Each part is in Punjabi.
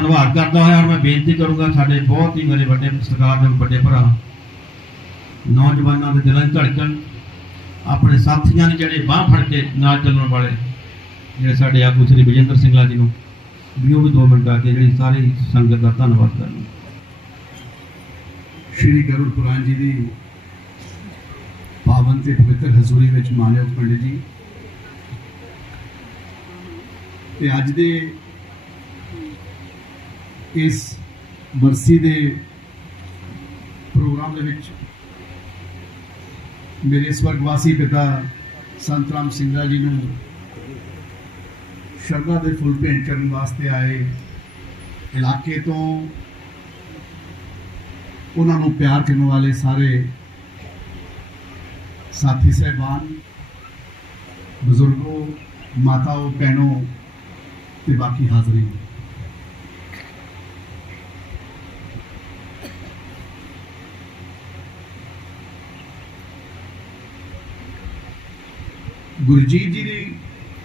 ਧੰਨਵਾਦ ਕਰਦਾ ਹੋਇਆ ਮੈਂ ਬੇਨਤੀ ਕਰੂੰਗਾ ਸਾਡੇ ਬਹੁਤ ਹੀ ਮੇਰੇ ਵੱਡੇ ਸਰਕਾਰ ਦੇ ਵੱਡੇ ਭਰਾ, ਨੌਜਵਾਨਾਂ ਦੇ ਦਿਲਾਂ 'ਚ ਧੜਕਣ, ਆਪਣੇ ਸਾਥੀਆਂ ਨੇ ਜਿਹੜੇ ਬਾਹ ਫੜ ਕੇ ਨਾਲ ਚੱਲਣ ਵਾਲੇ ਜਿਹੜੇ ਸਾਡੇ ਆਗੂ ਸ੍ਰੀ ਵਿਜੇਂਦਰ ਸਿੰਘਲਾ ਜੀ ਨੂੰ, ਵੀ ਉਹ ਵੀ ਦੋ ਮਿੰਟ ਆ ਕੇ ਜਿਹੜੀ ਸਾਰੀ ਸੰਗਤ ਦਾ ਧੰਨਵਾਦ ਕਰਨ। ਸ਼੍ਰੀ ਗਰੁੜ ਪੁਰਾਣ ਜੀ ਦੀ ਪਾਵਨ ਤੇ ਪਵਿੱਤਰ ਹਜ਼ੂਰੀ ਵਿੱਚ ਮਾਨਯੋਗ ਪੰਡਿਤ ਜੀ, ਤੇ ਅੱਜ ਦੇ ਇਸ ਬਰਸੀ ਦੇ ਪ੍ਰੋਗਰਾਮ ਦੇ ਵਿੱਚ ਮੇਰੇ ਸਵਰਗਵਾਸੀ ਪਿਤਾ ਸੰਤ ਰਾਮ ਸਿੰਘਲਾ ਜੀ ਨੂੰ ਸ਼ਰਧਾ ਦੇ ਫੁੱਲ ਭੇਂਟ ਕਰਨ ਵਾਸਤੇ ਆਏ ਇਲਾਕੇ ਤੋਂ, ਉਹਨਾਂ ਨੂੰ ਪਿਆਰ ਕਰਨ ਵਾਲੇ ਸਾਰੇ ਸਾਥੀ ਸਹਿਬਾਨ, ਬਜ਼ੁਰਗੋ, ਮਾਤਾਓ, ਭੈਣੋ ਤੇ ਬਾਕੀ ਹਾਜ਼ਰੀਨ ਗੁਰਜੀਤ ਜੀ ਦੀ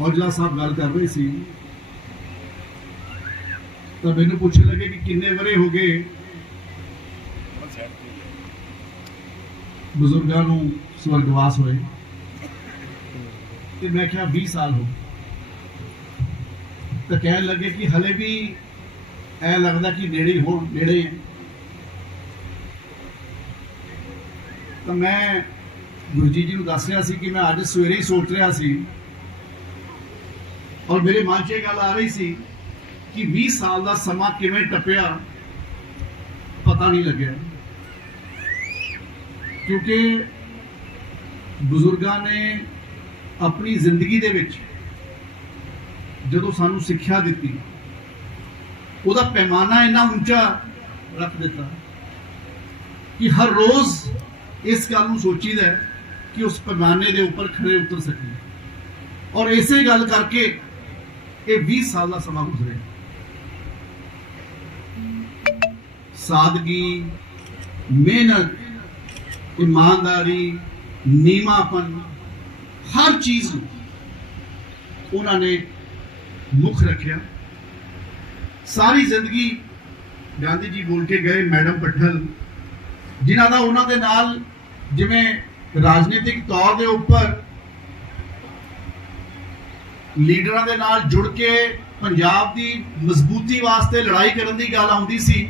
ਔਜਲਾ ਸਾਹਿਬ ਗੱਲ ਕਰ ਰਹੇ ਸੀ, ਤਾਂ ਮੈਨੂੰ ਪੁੱਛਣ ਲੱਗੇ ਕਿ ਕਿੰਨੇ ਵਰੇ ਹੋ ਗਏ ਬਜ਼ੁਰਗਾਂ ਨੂੰ ਸਵਰਗਵਾਸ ਹੋਏ। ਤੇ ਮੈਂ ਕਿਹਾ 20 ਸਾਲ ਹੋ ਤਾਂ ਕਹਿਣ ਲੱਗੇ ਕਿ ਹਲੇ ਵੀ ਐ ਲੱਗਦਾ ਕਿ ਨੇੜੇ ਹੋਣ, ਨੇੜੇ ਹੈ। ਤਾਂ ਮੈਂ ਗੁਰਜੀ ਜੀ ਨੂੰ ਦੱਸ ਰਿਹਾ ਸੀ ਕਿ ਮੈਂ ਅੱਜ ਸਵੇਰੇ ਹੀ ਸੋਚ ਰਿਹਾ ਸੀ ਔਰ ਮੇਰੇ ਮਨ 'ਚ ਇਹ ਗੱਲ ਆ ਰਹੀ ਸੀ ਕਿ 20 ਸਾਲ ਦਾ ਸਮਾਂ ਕਿਵੇਂ ਟੱਪਿਆ, ਪਤਾ ਨਹੀਂ ਲੱਗਿਆ। ਕਿਉਂਕਿ ਬਜ਼ੁਰਗਾਂ ਨੇ ਆਪਣੀ ਜ਼ਿੰਦਗੀ ਦੇ ਵਿੱਚ ਜਦੋਂ ਸਾਨੂੰ ਸਿੱਖਿਆ ਦਿੱਤੀ, ਉਹਦਾ ਪੈਮਾਨਾ ਇੰਨਾ ਉੱਚਾ ਰੱਖ ਦਿੱਤਾ ਕਿ ਹਰ ਰੋਜ਼ ਇਸ ਗੱਲ ਨੂੰ ਸੋਚੀਦਾ ਹੈ ਕਿ ਉਸ ਪੈਮਾਨੇ ਦੇ ਉੱਪਰ ਖੜੇ ਉਤਰ ਸਕੀਏ। ਔਰ ਇਸੇ ਗੱਲ ਕਰਕੇ ਇਹ 20 ਸਾਲ ਦਾ ਸਮਾਂ ਗੁਜ਼ਰਿਆ। ਸਾਦਗੀ, ਮਿਹਨਤ, ਇਮਾਨਦਾਰੀ ਨੀਮਾਪਨ ਹਰ ਚੀਜ਼ ਨੂੰ ਉਹਨਾਂ ਨੇ ਮੁੱਖ ਰੱਖਿਆ। ਸਾਰੀ ਜ਼ਿੰਦਗੀ ਗਾਂਧੀ ਜੀ ਬੋਲ ਕੇ ਗਏ ਮੈਡਮ ਪਟਲ ਜਿਨ੍ਹਾਂ ਦਾ ਉਹਨਾਂ ਦੇ ਨਾਲ ਜਿਵੇਂ ਰਾਜਨੀਤਿਕ ਤੌਰ ਦੇ ਉੱਪਰ ਲੀਡਰਾਂ ਦੇ ਨਾਲ ਜੁੜ ਕੇ ਪੰਜਾਬ ਦੀ ਮਜ਼ਬੂਤੀ ਵਾਸਤੇ ਲੜਾਈ ਕਰਨ ਦੀ ਗੱਲ ਆਉਂਦੀ ਸੀ,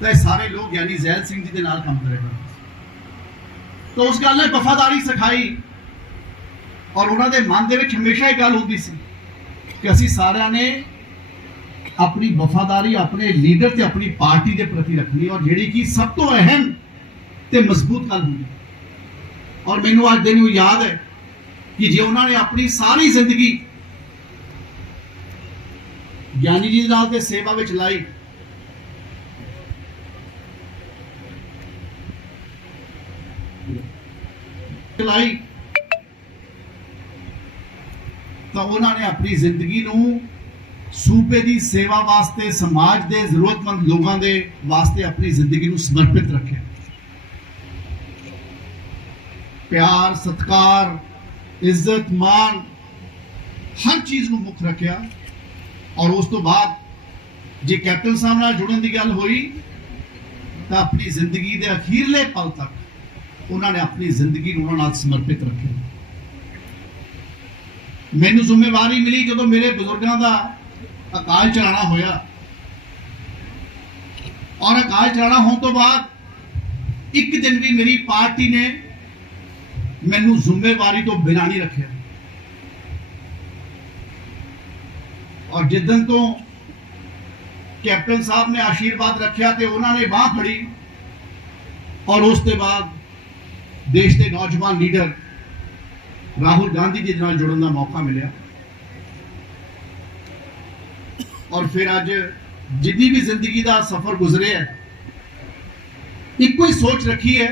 ਤਾਂ ਇਹ ਸਾਰੇ ਲੋਕ ਗਿਆਨੀ ਜ਼ੈਲ ਸਿੰਘ ਜੀ ਦੇ ਨਾਲ ਕੰਮ ਕਰਿਆ ਤਾਂ ਉਸ ਗੱਲ ਨੇ ਵਫਾਦਾਰੀ ਸਿਖਾਈ ਔਰ ਉਹਨਾਂ ਦੇ ਮਨ ਦੇ ਵਿੱਚ ਹਮੇਸ਼ਾ ਇਹ ਗੱਲ ਹੁੰਦੀ ਸੀ ਕਿ ਅਸੀਂ ਸਾਰਿਆਂ ਨੇ ਆਪਣੀ ਵਫਾਦਾਰੀ, ਆਪਣੇ ਲੀਡਰ ਤੇ ਆਪਣੀ ਪਾਰਟੀ ਦੇ ਪ੍ਰਤੀ ਰੱਖਣੀ ਔਰ ਜਿਹੜੀ ਕਿ ਸਭ ਤੋਂ ਅਹਿਮ ਤੇ ਮਜ਼ਬੂਤ ਗੱਲ ਹੁੰਦੀ ਹੈ। ਔਰ ਮੈਨੂੰ ਅੱਜ ਦਿਨ ਨੂੰ ਯਾਦ ਹੈ ਕਿ ਜੇ ਉਹਨਾਂ ਨੇ ਆਪਣੀ ਸਾਰੀ ਜ਼ਿੰਦਗੀ ਗਿਆਨੀ ਜੀ ਦੇ ਨਾਲ ਤੇ ਸੇਵਾ ਵਿੱਚ ਲਾਈ ਲਾਈ, ਤਾਂ ਉਹਨਾਂ ਨੇ ਆਪਣੀ ਜ਼ਿੰਦਗੀ ਨੂੰ ਸੂਬੇ ਦੀ ਸੇਵਾ ਵਾਸਤੇ, ਸਮਾਜ ਦੇ ਜ਼ਰੂਰਤਮੰਦ ਲੋਕਾਂ ਦੇ ਵਾਸਤੇ ਆਪਣੀ ਜ਼ਿੰਦਗੀ ਨੂੰ ਸਮਰਪਿਤ ਰੱਖਿਆ। ਪਿਆਰ, ਸਤਕਾਰ, ਇੱਜ਼ਤ, ਮਾਣ, ਹਰ ਚੀਜ਼ ਨੂੰ ਮੁੱਖ ਰੱਖਿਆ। ਔਰ ਉਸ ਤੋਂ ਬਾਅਦ ਜੇ ਕੈਪਟਨ ਸਾਹਿਬ ਨਾਲ ਜੁੜਨ ਦੀ ਗੱਲ ਹੋਈ, ਤਾਂ ਆਪਣੀ ਜ਼ਿੰਦਗੀ ਦੇ ਅਖੀਰਲੇ ਪਲ ਤੱਕ ਉਹਨਾਂ ਨੇ ਆਪਣੀ ਜ਼ਿੰਦਗੀ ਨੂੰ ਉਹਨਾਂ ਨਾਲ ਸਮਰਪਿਤ ਰੱਖਿਆ। ਮੈਨੂੰ ਜ਼ਿੰਮੇਵਾਰੀ ਮਿਲੀ ਜਦੋਂ ਮੇਰੇ ਬਜ਼ੁਰਗਾਂ ਦਾ ਅਕਾਲ ਚਲਾਣਾ ਹੋਇਆ। ਔਰ ਅਕਾਲ ਚਲਾਣਾ ਹੋਣ ਤੋਂ ਬਾਅਦ ਇੱਕ ਦਿਨ ਵੀ ਮੇਰੀ ਪਾਰਟੀ ਨੇ ਮੈਨੂੰ ਜ਼ਿੰਮੇਵਾਰੀ ਤੋਂ ਬਿਨਾਂ ਨਹੀਂ ਰੱਖਿਆ। ਔਰ ਜਿੱਦਨ ਤੋਂ ਕੈਪਟਨ ਸਾਹਿਬ ਨੇ ਆਸ਼ੀਰਵਾਦ ਰੱਖਿਆ ਤੇ ਉਹਨਾਂ ਨੇ ਬਾਹ ਫੜੀ, ਔਰ ਉਸ ਤੋਂ ਬਾਅਦ ਦੇਸ਼ ਦੇ ਨੌਜਵਾਨ ਲੀਡਰ ਰਾਹੁਲ ਗਾਂਧੀ ਜੀ ਦੇ ਨਾਲ ਜੁੜਨ ਦਾ ਮੌਕਾ ਮਿਲਿਆ। ਔਰ ਫਿਰ ਅੱਜ ਜਿੰਨੀ ਵੀ ਜ਼ਿੰਦਗੀ ਦਾ ਸਫ਼ਰ ਗੁਜ਼ਰਿਆ ਇੱਕੋ ਹੀ ਸੋਚ ਰੱਖੀ ਹੈ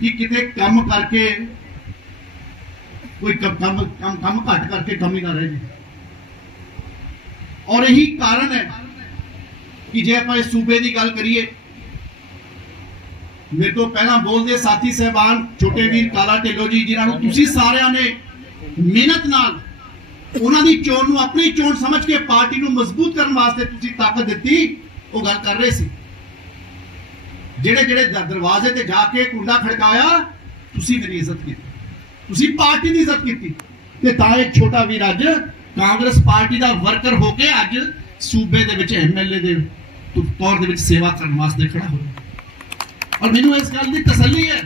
ਕਿ ਕਿਤੇ ਕੰਮ ਕਰਕੇ ਕੋਈ ਕੰਮ ਕੰਮ ਕੰਮ ਘੱਟ ਕਰਕੇ ਕਮੀ ਨਾ ਰਹਿ ਜੇ। ਔਰ ਇਹੀ ਕਾਰਨ ਹੈ ਕਿ ਜੇ ਆਪਾਂ ਇਸ ਸੂਬੇ ਦੀ ਗੱਲ ਕਰੀਏ, ਮੇਰੇ ਤੋਂ ਪਹਿਲਾਂ ਬੋਲਦੇ ਸਾਥੀ ਸਹਿਬਾਨ ਛੋਟੇ ਵੀਰ ਕਾਲਾ ਢਿੱਲੋ ਜੀ, ਜਿਨ੍ਹਾਂ ਨੂੰ ਤੁਸੀਂ ਸਾਰਿਆਂ ਨੇ ਮਿਹਨਤ ਨਾਲ ਉਹਨਾਂ ਦੀ ਚੋਣ ਨੂੰ ਆਪਣੀ ਚੋਣ ਸਮਝ ਕੇ ਪਾਰਟੀ ਨੂੰ ਮਜ਼ਬੂਤ ਕਰਨ ਵਾਸਤੇ ਤੁਸੀਂ ਤਾਕਤ ਦਿੱਤੀ, ਉਹ ਗੱਲ ਕਰ ਰਹੇ ਸੀ। ਜਿਹੜੇ ਜਿਹੜੇ ਦਰਵਾਜ਼ੇ ਤੇ ਜਾ ਕੇ ਕੁੰਡਾ ਖੜਕਾਇਆ, ਤੁਸੀਂ ਮੇਰੀ ਇੱਜ਼ਤ ਕੀਤੀ। ਤੁਸੀਂ ਪਾਰਟੀ ਦੀ ਇੱਜ਼ਤ ਕੀਤੀ। ਤੇ ਤਾਂ ਇਹ ਛੋਟਾ ਵੀਰ ਅੱਜ ਕਾਂਗਰਸ ਪਾਰਟੀ ਦਾ ਵਰਕਰ ਹੋ ਕੇ ਅੱਜ ਸੂਬੇ ਦੇ ਵਿੱਚ ਐਮਐਲਏ ਦੇ ਤੌਰ ਦੇ ਵਿੱਚ ਸੇਵਾ ਕਰਨ ਵਾਸਤੇ ਖੜਾ ਹੋਇਆ। ਔਰ ਮੈਨੂੰ ਇਸ ਗੱਲ ਦੀ ਤਸੱਲੀ ਹੈ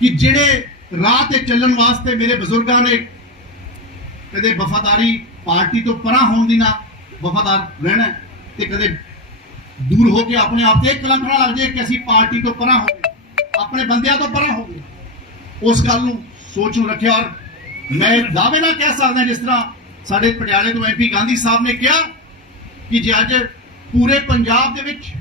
ਕਿ ਜਿਹੜੇ ਰਾਹ ਤੇ ਚੱਲਣ ਵਾਸਤੇ ਮੇਰੇ ਬਜ਼ੁਰਗਾਂ ਨੇ ਕਦੇ ਵਫਾਦਾਰੀ ਪਾਰਟੀ ਤੋਂ ਪਰਾਂ ਹੋਣ ਦੀ ਨਾ ਵਫਾਦਾਰ ਰਹਿਣਾ ਤੇ ਕਦੇ ਦੂਰ ਹੋ ਕੇ ਆਪਣੇ ਆਪ ਤੇ ਕਲੰਕਣਾ ਲੱਗ ਜਾਏ ਕਿ ਅਸੀਂ ਪਾਰਟੀ ਤੋਂ ਪਰਾਂ ਹੋ ਗਏ ਆਪਣੇ ਬੰਦਿਆਂ ਤੋਂ ਪਰਾਂ ਹੋ ਗਏ ਉਸ ਗੱਲ ਨੂੰ ਸੋਚ ਨੂੰ ਰੱਖਿਆ ਔਰ ਮੈਂ ਦਾਅਵੇ ਨਾਲ ਕਹਿ ਸਕਦਾ ਜਿਸ ਤਰ੍ਹਾਂ ਸਾਡੇ ਪਟਿਆਲੇ ਤੋਂ ਐਮਪੀ ਗਾਂਧੀ ਸਾਹਿਬ ਨੇ ਕਿਹਾ ਕਿ ਜੇ ਅੱਜ ਪੂਰੇ ਪੰਜਾਬ ਦੇ ਵਿੱਚ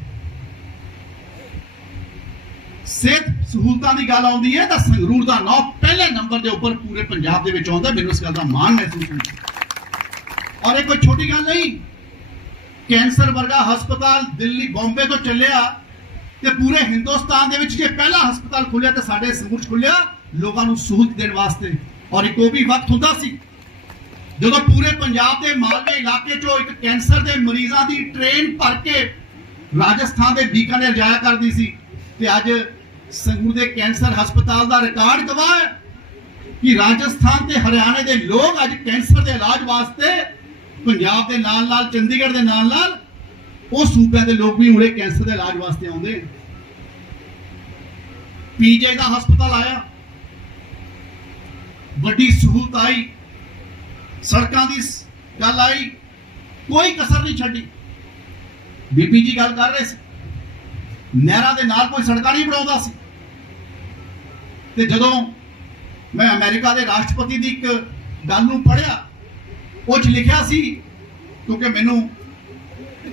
ਸਿਹਤ ਸਹੂਲਤਾਂ ਦੀ ਗੱਲ ਆਉਂਦੀ ਹੈ ਤਾਂ ਸੰਗਰੂਰ ਦਾ ਨਾਮ ਪਹਿਲੇ ਨੰਬਰ ਦੇ ਉੱਪਰ ਪੂਰੇ ਪੰਜਾਬ ਦੇ ਵਿੱਚ ਆਉਂਦਾ ਮੈਨੂੰ ਇਸ ਗੱਲ ਦਾ ਮਾਣ ਮਹਿਸੂਸ ਹੁੰਦਾ ਔਰ ਇਹ ਕੋਈ ਛੋਟੀ ਗੱਲ ਨਹੀਂ ਕੈਂਸਰ ਵਰਗਾ ਹਸਪਤਾਲ ਦਿੱਲੀ, ਬੰਬੇ ਤੋਂ ਚੱਲਿਆ ਤੇ ਪੂਰੇ ਹਿੰਦੁਸਤਾਨ ਦੇ ਵਿੱਚ ਜੇ ਪਹਿਲਾ ਹਸਪਤਾਲ ਖੁੱਲਿਆ ਤੇ ਸਾਡੇ ਸੰਗਰੂਰ ਖੁੱਲਿਆ ਲੋਕਾਂ ਨੂੰ ਸਹੂਲਤ ਦੇਣ ਵਾਸਤੇ। ਔਰ ਇੱਕ ਉਹ ਵੀ ਵਕਤ ਹੁੰਦਾ ਸੀ, ਜਦੋਂ ਪੂਰੇ ਪੰਜਾਬ ਦੇ ਮਾਲਵੇ ਇਲਾਕੇ 'ਚੋਂ ਇੱਕ ਕੈਂਸਰ ਦੇ ਮਰੀਜ਼ਾਂ ਦੀ ਟ੍ਰੇਨ ਭਰ ਕੇ ਰਾਜਸਥਾਨ ਦੇ ਬੀਕਾਨੇਰ ਜਾਇਆ ਕਰਦੀ ਸੀ ਤੇ ਅੱਜ ਸੰਗਰੂਰ ਦੇ ਕੈਂਸਰ ਹਸਪਤਾਲ ਦਾ ਰਿਕਾਰਡ ਗਵਾਹ ਹੈ ਕਿ ਰਾਜਸਥਾਨ ਤੇ ਹਰਿਆਣੇ ਦੇ ਲੋਕ ਅੱਜ ਕੈਂਸਰ ਦੇ ਇਲਾਜ ਵਾਸਤੇ ਪੰਜਾਬ ਦੇ ਨਾਲ ਨਾਲ, ਚੰਡੀਗੜ੍ਹ ਦੇ ਨਾਲ ਨਾਲ, ਉਹ ਸੂਬਿਆਂ ਦੇ ਲੋਕ ਵੀ ਉਰੇ ਕੈਂਸਰ ਦੇ ਇਲਾਜ ਵਾਸਤੇ ਆਉਂਦੇ ਪੀਜੀ ਦਾ ਹਸਪਤਾਲ ਆਇਆ। ਵੱਡੀ ਸਹੂਲਤ ਆਈ। ਸੜਕਾਂ ਦੀ ਗੱਲ ਆਈ। ਕੋਈ ਕਸਰ ਨਹੀਂ ਛੱਡੀ। ਬੀਬੀ ਜੀ ਗੱਲ ਕਰ ਰਹੇ ਸੀ। ਨਹਿਰਾਂ ਦੇ ਨਾਲ ਕੋਈ ਸੜਕਾਂ ਨਹੀਂ ਬਣਾਉਂਦਾ ਸੀ। ਤੇ ਜਦੋਂ ਮੈਂ ਅਮਰੀਕਾ ਦੇ ਰਾਸ਼ਟਰਪਤੀ ਦੀ ਇੱਕ ਗੱਲ ਨੂੰ ਪੜ੍ਹਿਆ ਉਹ 'ਚ ਲਿਖਿਆ ਸੀ, ਕਿਉਂਕਿ ਮੈਨੂੰ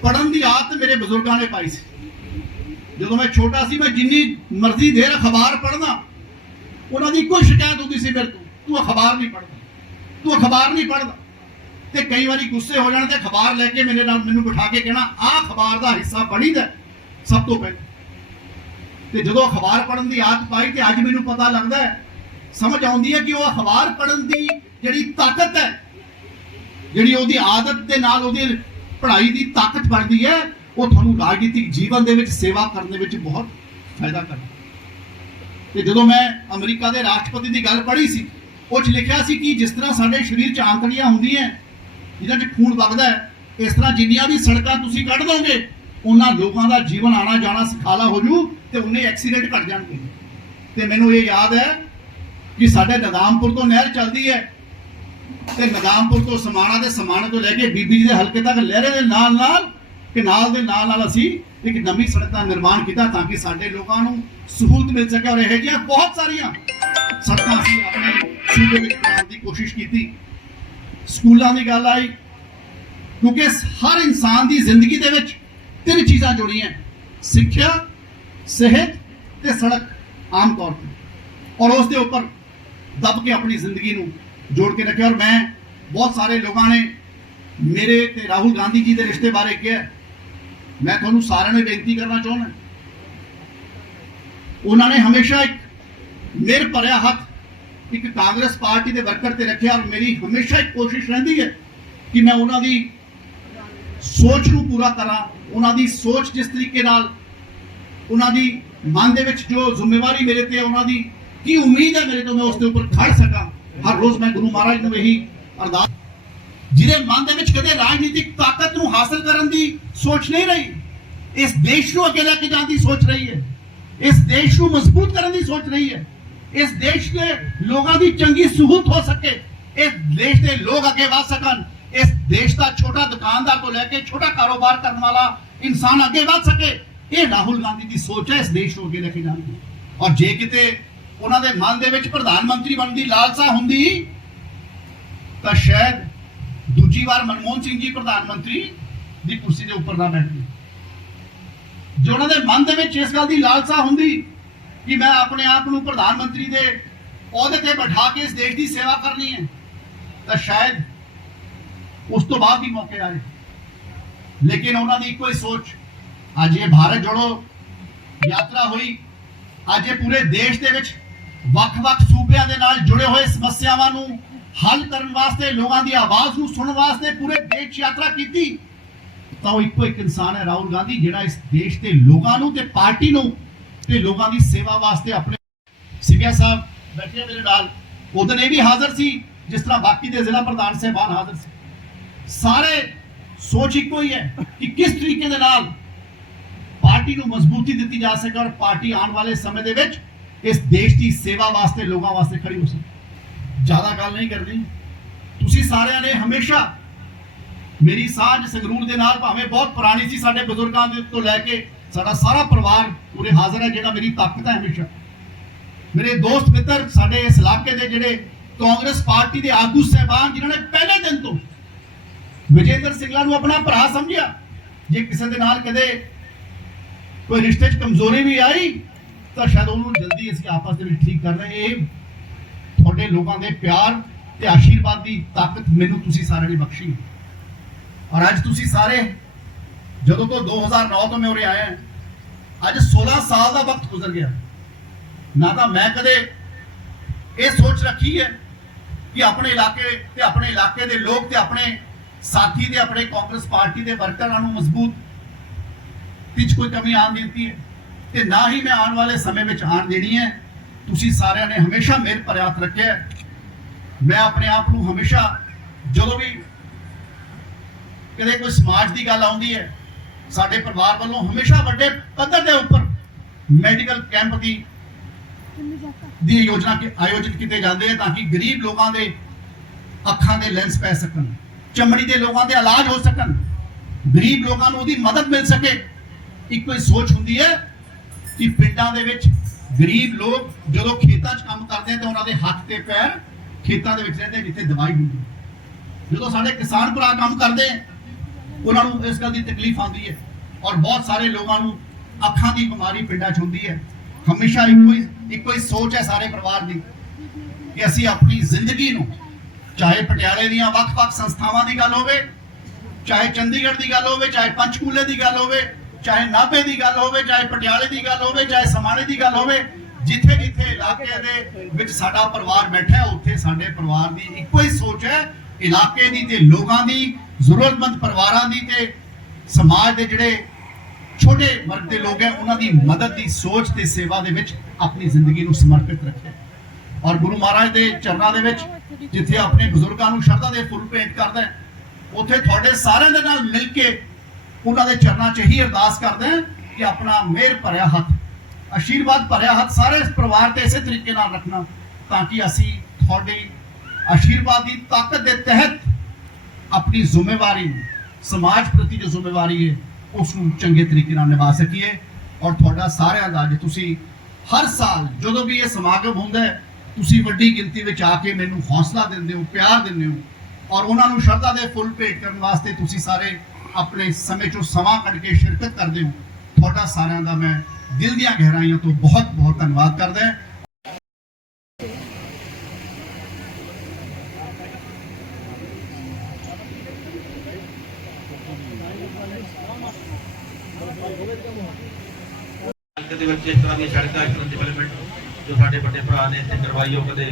ਪੜਨ ਦੀ ਆਦਤ ਮੇਰੇ ਬਜ਼ੁਰਗਾਂ ਨੇ ਪਾਈ ਸੀ। ਜਦੋਂ ਮੈਂ ਛੋਟਾ ਸੀ, ਮੈਂ ਜਿੰਨੀ ਮਰਜ਼ੀ ਦੇਰ ਅਖਬਾਰ ਪੜ੍ਹਨਾ, ਉਹਨਾਂ ਦੀ ਕੋਈ ਸ਼ਿਕਾਇਤ ਹੁੰਦੀ ਸੀ ਮੇਰੇ ਤੋਂ, ਤੂੰ ਅਖਬਾਰ ਨਹੀਂ ਪੜ੍ਹਦਾ, ਤੂੰ ਅਖਬਾਰ ਨਹੀਂ ਪੜ੍ਹਦਾ। ਤੇ ਕਈ ਵਾਰੀ ਗੁੱਸੇ ਹੋ ਜਾਣ ਤੇ ਅਖਬਾਰ ਲੈ ਕੇ ਮੇਰੇ ਨਾਲ ਮੈਨੂੰ ਬਿਠਾ ਕੇ ਕਹਿਣਾ, ਆਹ ਅਖਬਾਰ ਦਾ ਹਿੱਸਾ ਪੜ੍ਹੀਦਾ ਸਭ ਤੋਂ ਪਹਿਲਾਂ। ਤੇ ਜਦੋਂ ਅਖਬਾਰ ਪੜ੍ਹਨ ਦੀ ਆਦਤ ਪਾਈ ਤੇ ਅੱਜ ਮੈਨੂੰ ਪਤਾ ਲੱਗਦਾ ਸਮਝ ਆਉਂਦੀ ਹੈ ਕਿ ਉਹ ਅਖਬਾਰ ਪੜ੍ਹਨ ਦੀ ਜਿਹੜੀ ਤਾਕਤ ਹੈ ਜਿਹੜੀ ਉਹਦੀ ਆਦਤ ਦੇ ਨਾਲ ਉਹਦੀ ਪੜ੍ਹਾਈ ਦੀ ਤਾਕਤ ਬਣਦੀ ਹੈ, ਉਹ ਤੁਹਾਨੂੰ ਰਾਜਨੀਤਿਕ ਜੀਵਨ ਦੇ ਵਿੱਚ, ਸੇਵਾ ਕਰਨ ਦੇ ਵਿੱਚ ਬਹੁਤ ਫਾਇਦਾ ਕਰਦਾ ਤੇ ਜਦੋਂ ਮੈਂ ਅਮਰੀਕਾ ਦੇ ਰਾਸ਼ਟਰਪਤੀ ਦੀ ਗੱਲ ਪੜ੍ਹੀ ਸੀ ਉਹ 'ਚ ਲਿਖਿਆ ਸੀ ਕਿ ਜਿਸ ਤਰ੍ਹਾਂ ਸਾਡੇ ਸਰੀਰ 'ਚ ਆਂਤੜੀਆਂ ਹੁੰਦੀਆਂ, ਜਿਹਨਾਂ 'ਚ ਖੂਨ ਵਗਦਾ ਹੈ, ਇਸ ਤਰ੍ਹਾਂ ਜਿੰਨੀਆਂ ਵੀ ਸੜਕਾਂ ਤੁਸੀਂ ਕੱਢ ਦੋਗੇ, ਉਹਨਾਂ ਲੋਕਾਂ ਦਾ ਜੀਵਨ ਆਣਾ ਜਾਣਾ ਸੁਖਾਲਾ ਹੋ ਜੂ ਤੇ ਉਹਨੇ ਐਕਸੀਡੈਂਟ ਘਟ ਜਾਣਗੇ। ਤੇ ਮੈਨੂੰ ਇਹ ਯਾਦ ਹੈ ਕਿ ਸਾਡੇ ਨਦਾਮਪੁਰ ਤੋਂ ਨਹਿਰ ਚੱਲਦੀ ਹੈ ਤੇ ਨਦਾਮਪੁਰ ਤੋਂ ਸਮਾਣਾ ਦੇ ਸਮਾਣਾ ਤੋਂ ਲੈ ਕੇ ਬੀਬੀ ਜੀ ਦੇ ਹਲਕੇ ਤੱਕ ਲਹਿਰੇ ਦੇ ਨਾਲ ਨਾਲ ਕਨਾਲ ਦੇ ਨਾਲ ਨਾਲ ਅਸੀਂ ਇੱਕ ਨਵੀਂ ਸੜਕ ਦਾ ਨਿਰਮਾਣ ਕੀਤਾ ਤਾਂ ਕਿ ਸਾਡੇ ਲੋਕਾਂ ਨੂੰ ਸਹੂਲਤ ਮਿਲ ਸਕੇ ਔਰ ਇਹੋ ਜਿਹੀਆਂ ਬਹੁਤ ਸਾਰੀਆਂ ਸੜਕਾਂ ਅਸੀਂ ਆਪਣੇ ਸੂਬੇ ਵਿੱਚ ਬਣਾਉਣ ਦੀ ਕੋਸ਼ਿਸ਼ ਕੀਤੀ। ਸਕੂਲਾਂ ਦੀ ਗੱਲ ਆਈ, ਕਿਉਂਕਿ ਹਰ ਇਨਸਾਨ ਦੀ ਜ਼ਿੰਦਗੀ ਦੇ ਵਿੱਚ ਤਿੰਨ ਚੀਜ਼ਾਂ ਜੁੜੀਆਂ ਸਿੱਖਿਆ, ਸਿਹਤ ਤੇ ਸੜਕ ਆਮ ਤੌਰ ਤੇ। ਔਰ ਉਸ ਦੇ ਉੱਪਰ ਦੱਬ ਕੇ ਆਪਣੀ ਜ਼ਿੰਦਗੀ ਨੂੰ ਜੋੜ ਕੇ ਰੱਖਿਆ ਔਰ ਮੈਂ ਬਹੁਤ ਸਾਰੇ ਲੋਕਾਂ ਨੇ ਮੇਰੇ ਤੇ ਰਾਹੁਲ ਗਾਂਧੀ ਜੀ ਦੇ ਰਿਸ਼ਤੇ ਬਾਰੇ ਕਿਹਾ ਮੈਂ ਤੁਹਾਨੂੰ ਸਾਰਿਆਂ ਨੂੰ ਬੇਨਤੀ ਕਰਨਾ ਚਾਹੁੰਦਾ ਉਹਨਾਂ ਨੇ ਹਮੇਸ਼ਾ ਇੱਕ ਮੇਰ ਭਰਿਆ ਹੱਥ ਇੱਕ ਕਾਂਗਰਸ ਪਾਰਟੀ ਦੇ ਵਰਕਰ ਤੇ ਰੱਖਿਆ ਔਰ ਮੇਰੀ ਹਮੇਸ਼ਾ ਇੱਕ ਕੋਸ਼ਿਸ਼ ਰਹਿੰਦੀ ਹੈ ਕਿ ਮੈਂ ਉਹਨਾਂ ਦੀ ਸੋਚ ਨੂੰ ਪੂਰਾ ਕਰਾਂ, ਉਹਨਾਂ ਦੀ ਸੋਚ ਜਿਸ ਤਰੀਕੇ ਨਾਲ ਉਹਨਾਂ ਦੀ ਮਨ ਦੇ ਵਿੱਚ ਜੋ ਜ਼ਿੰਮੇਵਾਰੀ ਮੇਰੇ ਤੇ ਉਹਨਾਂ ਦੀ ਕੀ ਉਮੀਦ ਹੈ ਮੇਰੇ ਤੋਂ ਮੈਂ ਉਸ ਦੇ ਉੱਪਰ ਖੜ ਸਕਾਂ। ਹਰ ਰੋਜ਼ ਮੈਂ ਗੁਰੂ ਮਹਾਰਾਜ ਨੂੰ ਇਹੀ ਅਰਦਾਸ ਜਿਹਦੇ ਮਨ ਦੇ ਵਿੱਚ ਕਦੇ ਰਾਜਨੀਤਿਕ ਤਾਕਤ ਨੂੰ ਹਾਸਲ ਕਰਨ ਦੀ ਸੋਚ ਨਹੀਂ ਰਹੀ, ਇਸ ਦੇਸ਼ ਨੂੰ ਅੱਗੇ ਲੈ ਕੇ ਜਾਣ ਦੀ ਸੋਚ ਰਹੀ ਹੈ। ਇਸ ਦੇਸ਼ ਨੂੰ ਮਜ਼ਬੂਤ ਕਰਨ ਦੀ ਸੋਚ ਰਹੀ ਹੈ। ਇਸ ਦੇਸ਼ ਦੇ ਲੋਕਾਂ ਦੀ ਚੰਗੀ ਸਹੂਲਤ ਹੋ ਸਕੇ, ਇਸ ਦੇਸ਼ ਦੇ ਲੋਕ ਅੱਗੇ ਵਧ ਸਕਣ, ਇਸ ਦੇਸ਼ ਦਾ ਛੋਟਾ ਦੁਕਾਨਦਾਰ ਤੋਂ ਲੈ ਕੇ ਛੋਟਾ ਕਾਰੋਬਾਰ ਕਰਨ ਵਾਲਾ ਇਨਸਾਨ ਅੱਗੇ ਵਧ ਸਕੇ, ਇਹ ਰਾਹੁਲ ਗਾਂਧੀ ਦੀ ਸੋਚ ਹੈ ਇਸ ਦੇਸ਼ ਨੂੰ ਅੱਗੇ ਲੈ ਕੇ ਜਾਣ ਦੀ। ਔਰ ਜੇ ਕਿਤੇ ਉਹਨਾਂ ਦੇ ਮਨ ਦੇ ਵਿੱਚ ਪ੍ਰਧਾਨ ਮੰਤਰੀ ਬਣਨ ਦੀ ਲਾਲਸਾ ਹੁੰਦੀ, ਤਾਂ ਸ਼ਾਇਦ ਦੂਜੀ ਵਾਰ ਮਨਮੋਹਨ ਸਿੰਘ ਜੀ ਪ੍ਰਧਾਨ ਮੰਤਰੀ ਦੀ ਕੁਰਸੀ ਦੇ ਉੱਪਰ ਨਾ ਬੈਠਦੇ। ਜੋ ਉਹਨਾਂ ਦੇ ਮਨ ਦੇ ਵਿੱਚ ਇਸ ਗੱਲ ਦੀ ਲਾਲਸਾ ਹੁੰਦੀ ਕਿ ਮੈਂ ਆਪਣੇ ਆਪ ਨੂੰ ਪ੍ਰਧਾਨ ਮੰਤਰੀ ਦੇ ਅਹੁਦੇ ਤੇ ਬਿਠਾ ਕੇ ਇਸ ਦੇਸ਼ ਦੀ ਸੇਵਾ ਕਰਨੀ ਹੈ, ਤਾਂ ਸ਼ਾਇਦ ਉਸ ਤੋਂ ਬਾਅਦ ਵੀ ਮੌਕੇ ਆਏ। ਲੇਕਿਨ ਉਹਨਾਂ ਦੀ ਇੱਕੋ ਹੀ ਸੋਚ, ਅੱਜ ਇਹ ਭਾਰਤ ਜੋੜੋ ਯਾਤਰਾ ਹੋਈ, ਅੱਜ ਇਹ ਪੂਰੇ ਦੇਸ਼ ਦੇ ਵਿੱਚ ਵੱਖ-ਵੱਖ ਸੂਬਿਆਂ ਦੇ ਨਾਲ ਜੁੜੇ ਹੋਏ ਸਮੱਸਿਆਵਾਂ ਨੂੰ ਹੱਲ ਕਰਨ ਵਾਸਤੇ, ਲੋਕਾਂ ਦੀ ਆਵਾਜ਼ ਨੂੰ ਸੁਣਨ ਵਾਸਤੇ ਪੂਰੇ ਦੇਸ਼ ਯਾਤਰਾ ਕੀਤੀ, ਤਾਂ ਉਹ ਇੱਕੋ ਇੱਕ ਇਨਸਾਨ ਹੈ ਰਾਹੁਲ ਗਾਂਧੀ, ਜਿਹੜਾ ਇਸ ਦੇਸ਼ ਦੇ ਲੋਕਾਂ ਨੂੰ ਤੇ ਪਾਰਟੀ ਨੂੰ ਤੇ ਲੋਕਾਂ ਦੀ ਸੇਵਾ ਵਾਸਤੇ ਆਪਣੇ ਸਿਵਿਆ ਸਾਹਿਬ ਬੈਠੇ ਮੇਰੇ ਨਾਲ। ਉਦੋਂ ਇਹ ਵੀ ਹਾਜ਼ਰ ਸੀ, ਜਿਸ ਤਰ੍ਹਾਂ ਬਾਕੀ ਦੇ ਜ਼ਿਲ੍ਹਾ ਪ੍ਰਧਾਨ ਸਾਹਿਬਾਨ ਹਾਜ਼ਰ ਸੀ। ਸਾਰੇ ਸੋਚ ਇੱਕੋ ਹੀ ਹੈ ਕਿ ਕਿਸ ਤਰੀਕੇ ਦੇ ਨਾਲ ਪਾਰਟੀ ਨੂੰ ਮਜ਼ਬੂਤੀ ਦਿੱਤੀ ਜਾ ਸਕੇ ਔਰ ਪਾਰਟੀ ਆਉਣ ਵਾਲੇ ਸਮੇਂ ਦੇ ਵਿੱਚ ਇਸ ਦੇਸ਼ ਦੀ ਸੇਵਾ ਵਾਸਤੇ, ਲੋਕਾਂ ਵਾਸਤੇ ਖੜੀ ਹੋ ਸਕੇ ਜ਼ਿਆਦਾ ਗੱਲ ਨਹੀਂ ਕਰਨੀ। ਤੁਸੀਂ ਸਾਰਿਆਂ ਨੇ ਹਮੇਸ਼ਾ ਮੇਰੀ ਸਾਂਝ ਸੰਗਰੂਰ ਦੇ ਨਾਲ, ਭਾਵੇਂ ਬਹੁਤ ਪੁਰਾਣੀ ਸੀ, ਸਾਡੇ ਬਜ਼ੁਰਗਾਂ ਦੇ ਤੋਂ ਲੈ ਕੇ ਸਾਡਾ ਸਾਰਾ ਪਰਿਵਾਰ ਪੂਰੇ ਹਾਜ਼ਰ ਹੈ, ਜਿਹੜਾ ਮੇਰੀ ਤਾਕਤ ਹੈ ਹਮੇਸ਼ਾ। ਮੇਰੇ ਦੋਸਤ ਮਿੱਤਰ, ਸਾਡੇ ਇਸ ਇਲਾਕੇ ਦੇ ਜਿਹੜੇ ਕਾਂਗਰਸ ਪਾਰਟੀ ਦੇ ਆਗੂ ਸਹਿਬਾਨ, ਜਿਨ੍ਹਾਂ ਨੇ ਪਹਿਲੇ ਦਿਨ ਤੋਂ ਵਿਜੇਂਦਰ ਸਿੰਘਲਾ ਨੂੰ ਆਪਣਾ ਭਰਾ ਸਮਝਿਆ, ਜੇ ਕਿਸੇ ਦੇ ਨਾਲ ਕਦੇ ਕੋਈ ਰਿਸ਼ਤੇ 'ਚ ਕਮਜ਼ੋਰੀ ਵੀ ਆਈ ਤਾਂ ਸ਼ਾਇਦ ਉਹਨੂੰ ਜਲਦੀ ਅਸੀਂ ਆਪਸ ਦੇ ਵਿੱਚ ਠੀਕ ਕਰ ਰਹੇ ਇਹ ਤੁਹਾਡੇ ਲੋਕਾਂ ਦੇ ਪਿਆਰ ਤੇ ਆਸ਼ੀਰਵਾਦ ਦੀ ਤਾਕਤ ਮੈਨੂੰ ਤੁਸੀਂ ਸਾਰਿਆਂ ਨੇ ਬਖਸ਼ੀ ਔਰ ਅੱਜ ਤੁਸੀਂ ਸਾਰੇ, ਜਦੋਂ ਤੋਂ 2009 ਤੋਂ ਮੈਂ ਉਰੇ ਆਇਆ ਅੱਜ 16 ਸਾਲ ਦਾ ਵਕਤ ਗੁਜ਼ਰ ਗਿਆ। ਨਾ ਤਾਂ ਮੈਂ ਕਦੇ ਇਹ ਸੋਚ ਰੱਖੀ ਹੈ ਕਿ ਆਪਣੇ ਇਲਾਕੇ ਤੇ ਆਪਣੇ ਇਲਾਕੇ ਦੇ ਲੋਕ ਤੇ ਆਪਣੇ ਸਾਥੀ ਤੇ ਆਪਣੇ ਕਾਂਗਰਸ ਪਾਰਟੀ ਦੇ ਵਰਕਰਾਂ ਨੂੰ ਮਜ਼ਬੂਤ ਵਿੱਚ ਕੋਈ ਕਮੀ ਆਣ ਦਿੱਤੀ ਹੈ। ਤੇ ਨਾ ਹੀ ਮੈਂ ਆਉਣ ਵਾਲੇ ਸਮੇਂ ਵਿੱਚ ਆਣ ਦੇਣੀ ਹੈ। ਤੁਸੀਂ ਸਾਰਿਆਂ ਨੇ ਹਮੇਸ਼ਾ ਮੇਰੇ ਪਰ ਰੱਖਿਆ ਮੈਂ ਆਪਣੇ ਆਪ ਨੂੰ ਹਮੇਸ਼ਾ ਜਦੋਂ ਵੀ ਕਦੇ ਕੋਈ ਸਮਾਜ ਦੀ ਗੱਲ ਆਉਂਦੀ ਹੈ, ਸਾਡੇ ਪਰਿਵਾਰ ਵੱਲੋਂ ਹਮੇਸ਼ਾ ਵੱਡੇ ਪੱਧਰ ਦੇ ਉੱਪਰ ਮੈਡੀਕਲ ਕੈਂਪ ਦੀ ਦੀ ਯੋਜਨਾ ਕਿ ਆਯੋਜਿਤ ਕੀਤੇ ਜਾਂਦੇ ਆ ਤਾਂ ਕਿ ਗਰੀਬ ਲੋਕਾਂ ਦੇ ਅੱਖਾਂ ਦੇ ਲੈਂਸ ਪੈ ਸਕਣ, ਚਮੜੀ ਦੇ ਲੋਕਾਂ ਦੇ ਇਲਾਜ ਹੋ ਸਕਣ, ਗਰੀਬ ਲੋਕਾਂ ਨੂੰ ਉਹਦੀ ਮਦਦ ਮਿਲ ਸਕੇ। ਇੱਕੋ ਹੀ ਸੋਚ ਹੁੰਦੀ ਹੈ ਕਿ ਪਿੰਡਾਂ ਦੇ ਵਿੱਚ ਗਰੀਬ ਲੋਕ ਜਦੋਂ ਖੇਤਾਂ 'ਚ ਕੰਮ ਕਰਦੇ ਆ ਤਾਂ ਉਹਨਾਂ ਦੇ ਹੱਥ ਤੇ ਪੈਰ ਖੇਤਾਂ ਦੇ ਵਿੱਚ ਰਹਿੰਦੇ ਜਿੱਥੇ ਦਵਾਈ ਹੁੰਦੀ ਜਦੋਂ ਸਾਡੇ ਕਿਸਾਨ ਭਰਾ ਕੰਮ ਕਰਦੇ ਆ, ਉਹਨਾਂ ਨੂੰ ਇਸ ਗੱਲ ਦੀ ਤਕਲੀਫ ਆਉਂਦੀ ਹੈ ਔਰ ਬਹੁਤ ਸਾਰੇ ਲੋਕਾਂ ਨੂੰ ਅੱਖਾਂ ਦੀ ਬਿਮਾਰੀ ਪਿੰਡਾਂ 'ਚ ਹੁੰਦੀ ਹੈ। ਹਮੇਸ਼ਾ ਇੱਕੋ ਹੀ ਇੱਕੋ ਹੀ ਸੋਚ ਹੈ ਸਾਰੇ ਪਰਿਵਾਰ ਦੀ ਕਿ ਅਸੀਂ ਆਪਣੀ ਜ਼ਿੰਦਗੀ ਨੂੰ, ਚਾਹੇ ਪਟਿਆਲੇ ਦੀਆਂ ਵੱਖ-ਵੱਖ ਸੰਸਥਾਵਾਂ ਦੀ ਗੱਲ ਹੋਵੇ, ਚਾਹੇ ਚੰਡੀਗੜ੍ਹ ਦੀ ਗੱਲ ਹੋਵੇ, ਚਾਹੇ ਪੰਚਕੂਲੇ ਦੀ ਗੱਲ ਹੋਵੇ ਚਾਹੇ ਨਾਭੇ ਦੀ ਗੱਲ ਹੋਵੇ, ਚਾਹੇ ਪਟਿਆਲੇ ਦੀ ਗੱਲ ਹੋਵੇ, ਚਾਹੇ ਸਮਾਣੇ ਦੀ ਗੱਲ ਹੋਵੇ, ਜਿੱਥੇ ਜਿੱਥੇ ਇਲਾਕੇ ਦੇ ਵਿੱਚ ਸਾਡਾ ਪਰਿਵਾਰ ਬੈਠਾ ਉੱਥੇ ਸਾਡੇ ਪਰਿਵਾਰ ਦੀ ਇੱਕੋ ਹੀ ਸੋਚ ਹੈ, ਇਲਾਕੇ ਦੀ ਤੇ ਲੋਕਾਂ ਦੀ, ਜ਼ਰੂਰਤਮੰਦ ਪਰਿਵਾਰਾਂ ਦੀ ਤੇ ਸਮਾਜ ਦੇ ਜਿਹੜੇ ਛੋਟੇ ਵਰਗ ਦੇ ਲੋਕ ਹੈ, ਉਹਨਾਂ ਦੀ ਮਦਦ ਦੀ ਸੋਚ ਤੇ ਸੇਵਾ ਦੇ ਵਿੱਚ ਆਪਣੀ ਜ਼ਿੰਦਗੀ ਨੂੰ ਸਮਰਪਿਤ ਰੱਖਿਆ ਔਰ ਗੁਰੂ ਮਹਾਰਾਜ ਦੇ ਚਰਨਾਂ ਦੇ ਵਿੱਚ, ਜਿੱਥੇ ਆਪਣੇ ਬਜ਼ੁਰਗਾਂ ਨੂੰ ਸ਼ਰਧਾ ਦੇ ਫੁੱਲ ਭੇਂਟ ਕਰਦਾ ਹੈ, ਉੱਥੇ ਤੁਹਾਡੇ ਸਾਰਿਆਂ ਦੇ ਨਾਲ ਮਿਲ ਕੇ ਉਹਨਾਂ ਦੇ ਚਰਨਾਂ 'ਚ ਹੀ ਅਰਦਾਸ ਕਰਦੇ ਹਾਂ ਕਿ ਆਪਣਾ ਮਿਹਰ ਭਰਿਆ ਹੱਥ ਆਸ਼ੀਰਵਾਦ ਭਰਿਆ ਹੱਥ ਸਾਰੇ ਇਸ ਪਰਿਵਾਰ ਤੇ ਇਸੇ ਤਰੀਕੇ ਨਾਲ ਰੱਖਣਾ ਤਾਂ ਕਿ ਅਸੀਂ ਤੁਹਾਡੀ ਆਸ਼ੀਰਵਾਦ ਦੀ ਤਾਕਤ ਦੇ ਤਹਿਤ ਆਪਣੀ ਜ਼ਿੰਮੇਵਾਰੀ ਨੂੰ, ਸਮਾਜ ਪ੍ਰਤੀ ਜੋ ਜ਼ਿੰਮੇਵਾਰੀ ਹੈ ਉਸ ਨੂੰ ਚੰਗੇ ਤਰੀਕੇ ਨਾਲ ਨਿਭਾ ਸਕੀਏ ਔਰ ਤੁਹਾਡਾ ਸਾਰਿਆਂ ਦਾ ਜੇ ਤੁਸੀਂ ਹਰ ਸਾਲ ਜਦੋਂ ਵੀ ਇਹ ਸਮਾਗਮ ਹੁੰਦਾ ਹੈ ਤੁਸੀਂ ਵੱਡੀ ਗਿਣਤੀ ਵਿੱਚ ਆ ਕੇ ਮੈਨੂੰ ਹੌਸਲਾ ਦਿੰਦੇ ਹੋ ਪਿਆਰ ਦਿੰਦੇ ਹੋ ਔਰ ਉਹਨਾਂ ਨੂੰ ਸ਼ਰਧਾ ਦੇ ਫੁੱਲ ਭੇਟ ਕਰਨ ਵਾਸਤੇ ਤੁਸੀਂ ਸਾਰੇ ਆਪਣੇ ਸਮੇਂ ਚੋਂ ਸਮਾਂ ਕੱਢ ਕੇ ਸ਼ਿਰਕਤ ਕਰਦੇ ਹੋ, ਤੁਹਾਡਾ ਸਾਰਿਆਂ ਦਾ ਮੈਂ ਦਿਲ ਦੀਆਂ ਗਹਿਰਾਈਆਂ ਤੋਂ ਬਹੁਤ ਬਹੁਤ ਧੰਨਵਾਦ ਕਰਦਾ ਹਾਂ। ਦੇ ਵਿੱਚ ਇਸ ਤਰ੍ਹਾਂ ਦੀਆਂ ਸੜਕਾਂ ਇਸ ਤਰ੍ਹਾਂ ਡਿਵੈਲਪਮੈਂਟ ਜੋ ਸਾਡੇ ਵੱਡੇ ਭਰਾ ਨੇ ਇੱਥੇ ਕਰਵਾਈ ਹੋ ਕਦੇ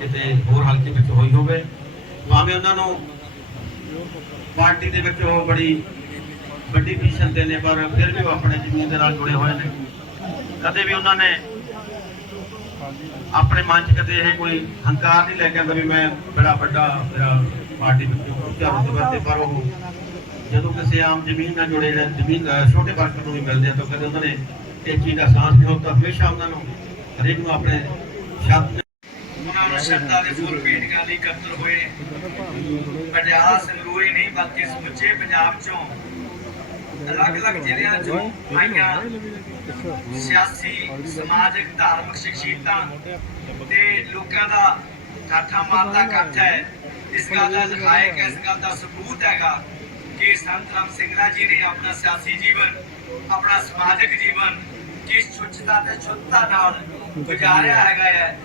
ਕਿਤੇ ਹੋਰ ਹਲਕੇ ਵਿੱਚ ਹੋਈ ਹੋਵੇ। ਭਾਵੇਂ ਉਹਨਾਂ ਨੂੰ ਪਾਰਟੀ ਦੇ ਵਿੱਚ ਉਹ ਬੜੀ ਵੱਡੀ ਪੋਜੀਸ਼ਨ ਤੇ ਨੇ, ਪਰ ਫਿਰ ਵੀ ਉਹ ਆਪਣੇ ਜ਼ਮੀਨ ਦੇ ਨਾਲ ਜੁੜੇ ਹੋਏ ਨੇ। ਕਦੇ ਵੀ ਉਹਨਾਂ ਨੇ ਆਪਣੇ ਮਨ 'ਚ ਕਦੇ ਇਹ ਕੋਈ ਹੰਕਾਰ ਨਹੀਂ ਲੈ ਕੇ ਆਂਦਾ ਵੀ ਮੈਂ ਬੜਾ ਵੱਡਾ ਮੇਰਾ ਪਾਰਟੀ ਵਿੱਚ ਉੱਚਾ ਰੁਤਬਾ ਤੇ ਪਰ ਉਹ ਜਦੋਂ ਕਿਸੇ ਆਮ ਜ਼ਮੀਨ ਨਾਲ ਜੁੜੇ ਨੇ ਜ਼ਮੀਨ ਛੋਟੇ ਵਰਕਰ ਨੂੰ ਵੀ ਮਿਲਦੇ ਆ, ਤਾਂ ਕਦੇ ਉਹਨਾਂ ਨੇ ਇਹ ਚੀਜ਼ ਦਾ ਸਾਹਸ ਨਹੀਂ ਹੁੰਦਾ। ਹਮੇਸ਼ਾ ਉਹਨਾਂ ਨੂੰ ਹਰੇਕ ਨੂੰ ਆਪਣੇ ਸ਼ਬਦ ਉਹਨਾਂ ਨੂੰ ਸ਼ਰਧਾ ਦੇ ਫੁੱਲ ਭੇਟ ਕਰਨ ਲਈ ਇਕੱਤਰ ਹੋਏ। ਪਟਿਆਲਾ ਸੰਗਰੂਰ ਨਹੀਂ ਬਲਕਿ ਸਮੁੱਚੇ ਪੰਜਾਬ ਚੋਂ ਅਲੱਗ-ਅਲੱਗ ਜ਼ਿਲ੍ਹਿਆਂ ਚੋਂ ਆਈਆਂ ਸਿਆਸੀ, ਸਮਾਜਿਕ, ਧਾਰਮਿਕ ਸ਼ਖਸੀਅਤਾਂ ਤੇ ਲੋਕਾਂ ਦਾ ਇਕੱਠਾ ਮਾਰਦਾ ਇਕੱਠ ਹੈ। ਇਸ ਗੱਲ ਦਾ ਦਿਖਾਇਕ ਇਸ ਗੱਲ ਦਾ ਸਬੂਤ ਹੈਗਾ ਕਿ ਸੰਤ ਰਾਮ ਸਿੰਘਲਾ ਜੀ ਨੇ ਆਪਣਾ ਸਿਆਸੀ ਜੀਵਨ, ਆਪਣਾ ਸਮਾਜਿਕ ਜੀਵਨ ਕਿਸ ਸੁੱਚਤਾ ਤੇ ਸ਼ੁੱਧਤਾ ਨਾਲ ਗੁਜ਼ਾਰਿਆ ਹੈਗਾ ਹੈ